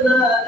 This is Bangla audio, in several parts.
the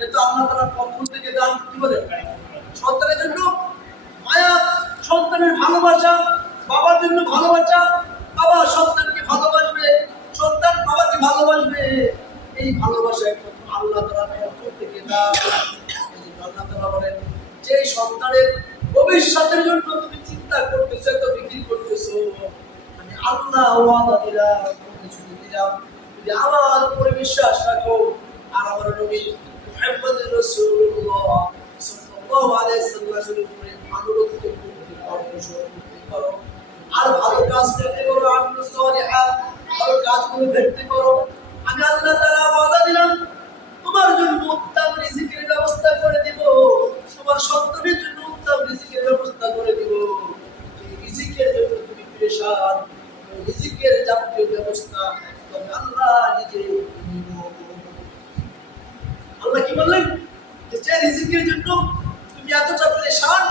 কিন্তু আল্লাহ তাআলার পক্ষ থেকে দান কি বলেন সন্তানের জন্য মায়া, সন্তানের ভালোবাসা, বাবার জন্য ভালোবাসা, বাবা সন্তানকে ভালোবাসবে, সন্তান বাবাকে ভালোবাসবে। এই ভালোবাসা একমাত্র আল্লাহ তাআলার পক্ষ থেকে দান আল্লাহ তাআলা বলেন, যে সন্তানের ভবিষ্যতের জন্য তুমি চিন্তা করতেছো, এত বিক্রি করতেছো, আমি আল্লাহ ওয়াদা দিলাম দিলাম। যদি আমার উপরে বিশ্বাস রাখো, আর আমার নবী মুহাম্মদ রাসূলুল্লাহ সাল্লাল্লাহু আলাইহি সাল্লামের উপরে আনুগত্য করতে পারো আর ভালো কাজ করতে পারো, আমল সালিহাত ভালো কাজগুলো দেখতে পারো। আমি আল্লাহ তাআলা ওয়াদা দিলাম, তোমার জন্য উত্তম রিজিকের ব্যবস্থা করে দিব। তোমার সন্তানের জন্য উত্তম রিজিকের ব্যবস্থা করে দিব। রিজিকের জন্য তুমি পেরেশান রিজিকের যাবতীয় ব্যবস্থা আল্লাহ নিজে আল্লাহ কি বললেন? যে রিজিকের জন্য তুমি এতটা প্রেশান,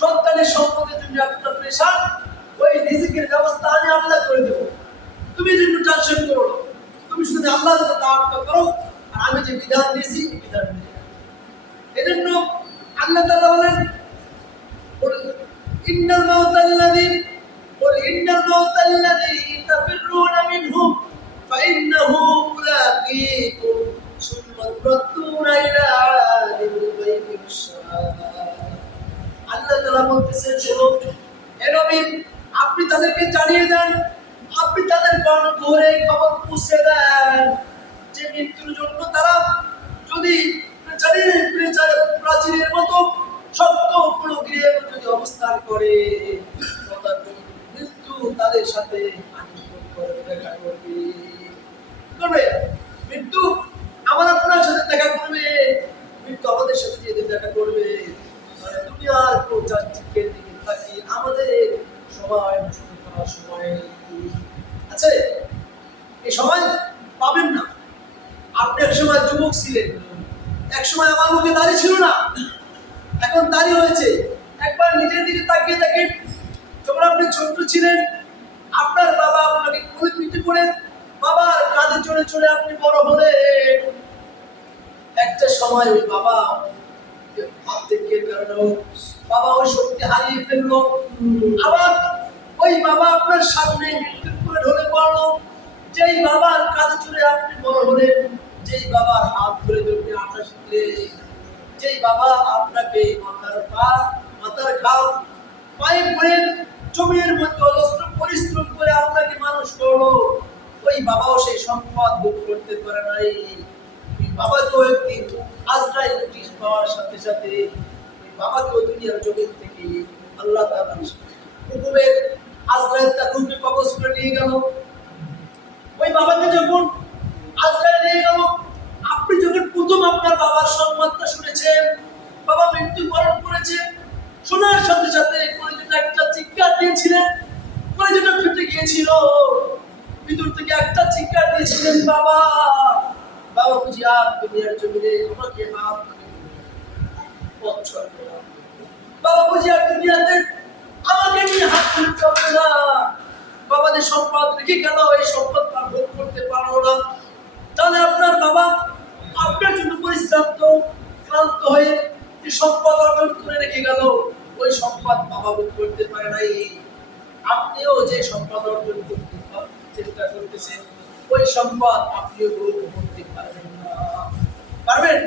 সন্তানের সম্পদের জন্য এতটা প্রেশান, ওই রিজিকের ব্যবস্থা আমি আল্লাহ করে দেব। তুমি জন্য টেনশন করো না। তুমি শুধু আল্লাহ যেন তাওয়াক্কা করো, আর আমি যে বিধান দিয়েছি বিধান দিয়ে। এজন্য আল্লাহ তাআলা বলেন ইন্নাল মাউতাল্লাযী বলতেছেন শোনো হে নবী, আপনি তাদেরকে জানিয়ে দেন, আপনি তাদের ধরে খবর পৌঁছে দেন। যে মৃত্যুর জন্য তারা যদি প্রেচারের মতো শক্ত কোনো গৃহের যদি অবস্থান করে মৃত্যু তাদের সাথে দেখা করবে। মৃত্যু আমার আপনার সাথে দেখা করবে। মৃত্যু আমাদের সাথে দেখা করবে। না। এখন দাঁড়িয়ে হয়েছে। একবার নিজের দিকে তাকিয়ে দেখেন, যখন আপনি ছোট্ট ছিলেন, আপনার বাবা আপনাকে কোলে পিঠে করে বাবার কাঁধে চড়ে চড়ে আপনি বড় একটা সময় বাবা কারণে বাবা ওই শক্তি হারিয়ে আবার ওই বাবা আপনার সামনে করে ঢলে যেই বাবার কাঁধে চড়ে আপনি বড় হলেন, যেই বাবার হাত ধরে ধরে আটা যেই বাবা আপনাকে মাথার পা, মাথার পায়ে পড়ে জমির মধ্যে অজস্র পরিশ্রম করে আপনাকে মানুষ করল, ওই বাবাও সেই সম্পদ ভোগ করতে পারে নাই। একদিন সাথে সাথে দুনিয়ার জমিন থেকে আল্লাহ হুকুমের আজরাইল তার রূপে করে নিয়ে গেল। ওই বাবাকে যখন আজরাইল নিয়ে গেল, আপনি যখন প্রথম আপনার বাবার সংবাদটা শুনেছেন, বাবা মৃত্যুবরণ করেছে, শোনার সাথে সাথে কলেজটা একটা চিৎকার দিয়েছিলেন। কলেজটা ফেটে গিয়েছিল, ভিতর থেকে একটা চিৎকার দিয়েছিলেন, বাবা বাবা বুঝি আর দুনিয়ার জমিনে আমাকে মাফ করে। বাবা বুঝি আর দুনিয়াতে আমাকে নিয়ে হাত তুলতে হবে না। বাবা যে সম্পদ রেখে গেল এই সম্পদ আর ভোগ করতে পারব না? তাহলে আপনার বাবা আপনার জন্য পরিশ্রান্ত, ক্লান্ত হয়ে যে সম্পদ অর্জন করে রেখে গেল, ওই সম্পদ বাবা ভোগ করতে পারে নাই। আপনিও যে সম্পদ অর্জন করতে চেষ্টা করতেছেন ওই সম্পদ আপনিও ভোগ করতে পারবেন। পারবেন?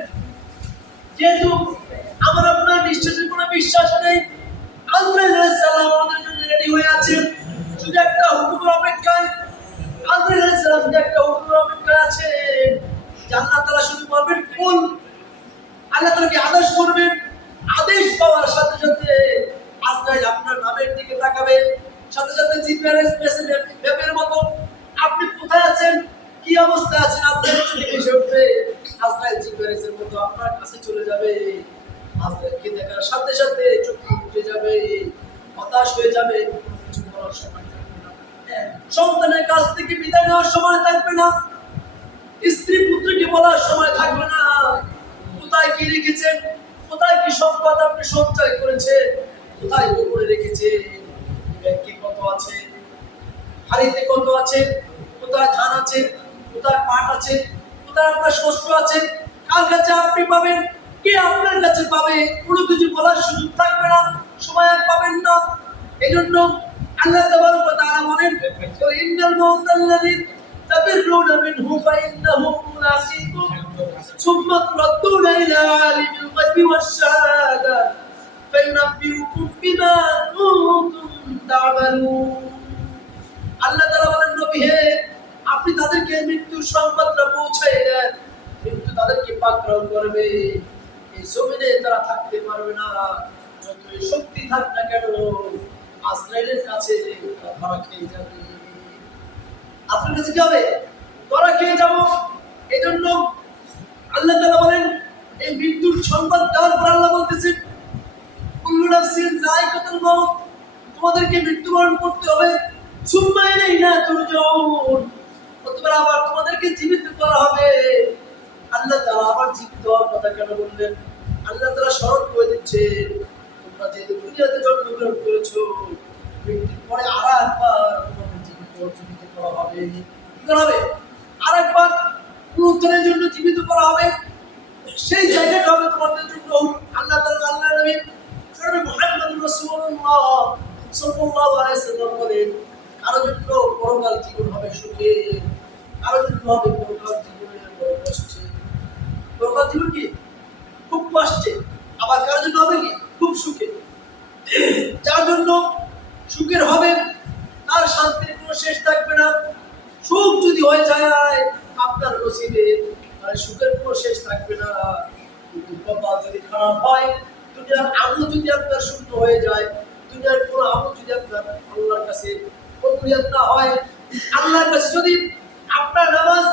যেহেতু বিশ্বাস নেই। আজরাইল আমাদের জন্য রেডি হয়ে আছেন শুধু একটা হুকুমের অপেক্ষায়। আজরাইল সালাম একটা হুকুমের অপেক্ষায় আছে। জান্নাত তাআলা শুধু বলবেন কুল আল্লাহ তাআলাকে আদেশ করবেন? আদেশ পাওয়ার সাথে সাথে আজরাইল আপনার নামের দিকে তাকাবে। সাথে সাথে জিপিআরএস মেসেজ ম্যাপের মতো আপনি কোথায় আছেন কি অবস্থায় আছেন আপনার চোখে ভেসে উঠবে। আজরাইল জিপিআরএস মতো আপনার কাছে চলে যাবে। আজরাইলকে দেখার সাথে সাথে চোখ উঠে যাবে, হতাশ হয়ে যাবে। সময় সন্তানের কাছ থেকে বিদায় নেওয়ার সময় থাকবে না। স্ত্রী পুত্রকে বলার সময় থাকবে না। কোথায় কি রেখেছেন? কোথায় কি সম্পদ আপনি সঞ্চয় করেছেন? কোথায় গোপনে রেখেছেন? ব্যাংকে কত আছে? হাড়িতে কত আছে? কোথায় ধান আছে? কোথায় পাট আছে কোথায় আপনার শস্য আছে কার কাছে আপনি পাবেন, কে আপনার কাছে পাবে, কোনো কিছু বলার সুযোগ থাকবে না, সময় আর পাবেন না। এই জন্য আল্লাহ তাবারক তাআলা আলিমিল ফায়ুনাব্বিউকুম বিমা কুনতুম তা'মালুন। আল্লাহ তাআলা বলেন, নবী হে তাদেরকে মৃত্যুর সংবাদটা পৌঁছাই দেন মৃত্যু তাদেরকে পাকড়াও করবে। এই জমিনে তারা থাকতে পারবে না, যতই শক্তি থাক না কেন, আজরাইলের কাছে ধরা খেয়ে যাবে। আপনার কাছে হবে? ধরা খেয়ে যাব? এই জন্য আল্লাহ তাআলা বলেন, এই মৃত্যুর সংবাদ দেওয়ার পর আল্লাহ বলতেছেন, কুল্লু নাফসিন যায়কাতুল মাউত তোমাদেরকে মৃত্যুবরণ করতে হবে। সুম্মা ইলাইনা তুরজাউন। অতঃপর আবার তোমাদেরকে জীবিত করা হবে। আল্লাহ তাআলা আবার জীবিত হওয়ার কথা কেন বললেন? আল্লাহ তাআলা স্মরণ করে দিচ্ছেন তোমরা যেহেতু দুনিয়াতে জন্মগ্রহণ করেছ, মৃত্যুর পরে আর একবার তোমাদের জীবিত জীবিত করা হবে। কি করা হবে? আর একবার পুনরুত্থানের জন্য জীবিত করা হবে। সেই জায়গাটা হবে তোমাদের জন্য আল্লাহ তাআলা আল্লাহ নবী সর্বে মুহাম্মদ রাসূলুল্লাহ সাল্লাল্লাহু আলাইহি বলেন, কারও জন্য পরকাল জীবন হবে সুখে কারও জন্য হবে পরকাল জীবনের বড় কষ্টে পরকাল জীবন কি? খুব কষ্টে। আবার কারও জন্য হবে কি? খুব সুখে। যার জন্য সুখের হবে, তার শান্তির কোনো শেষ থাকবে না। সুখ যদি হয়ে যায়, আপনার নসিবে তাহলে সুখের কোনো শেষ থাকবে না। কিন্তু কপাল যদি খারাপ হয়, দুনিয়ার আমল যদি আপনার শূন্য হয়ে যায়, দুনিয়ার কোনো আমল যদি আপনার আল্লাহর কাছে কবুলিয়াত না হয়, আল্লাহর কাছে যদি আপনার নামাজ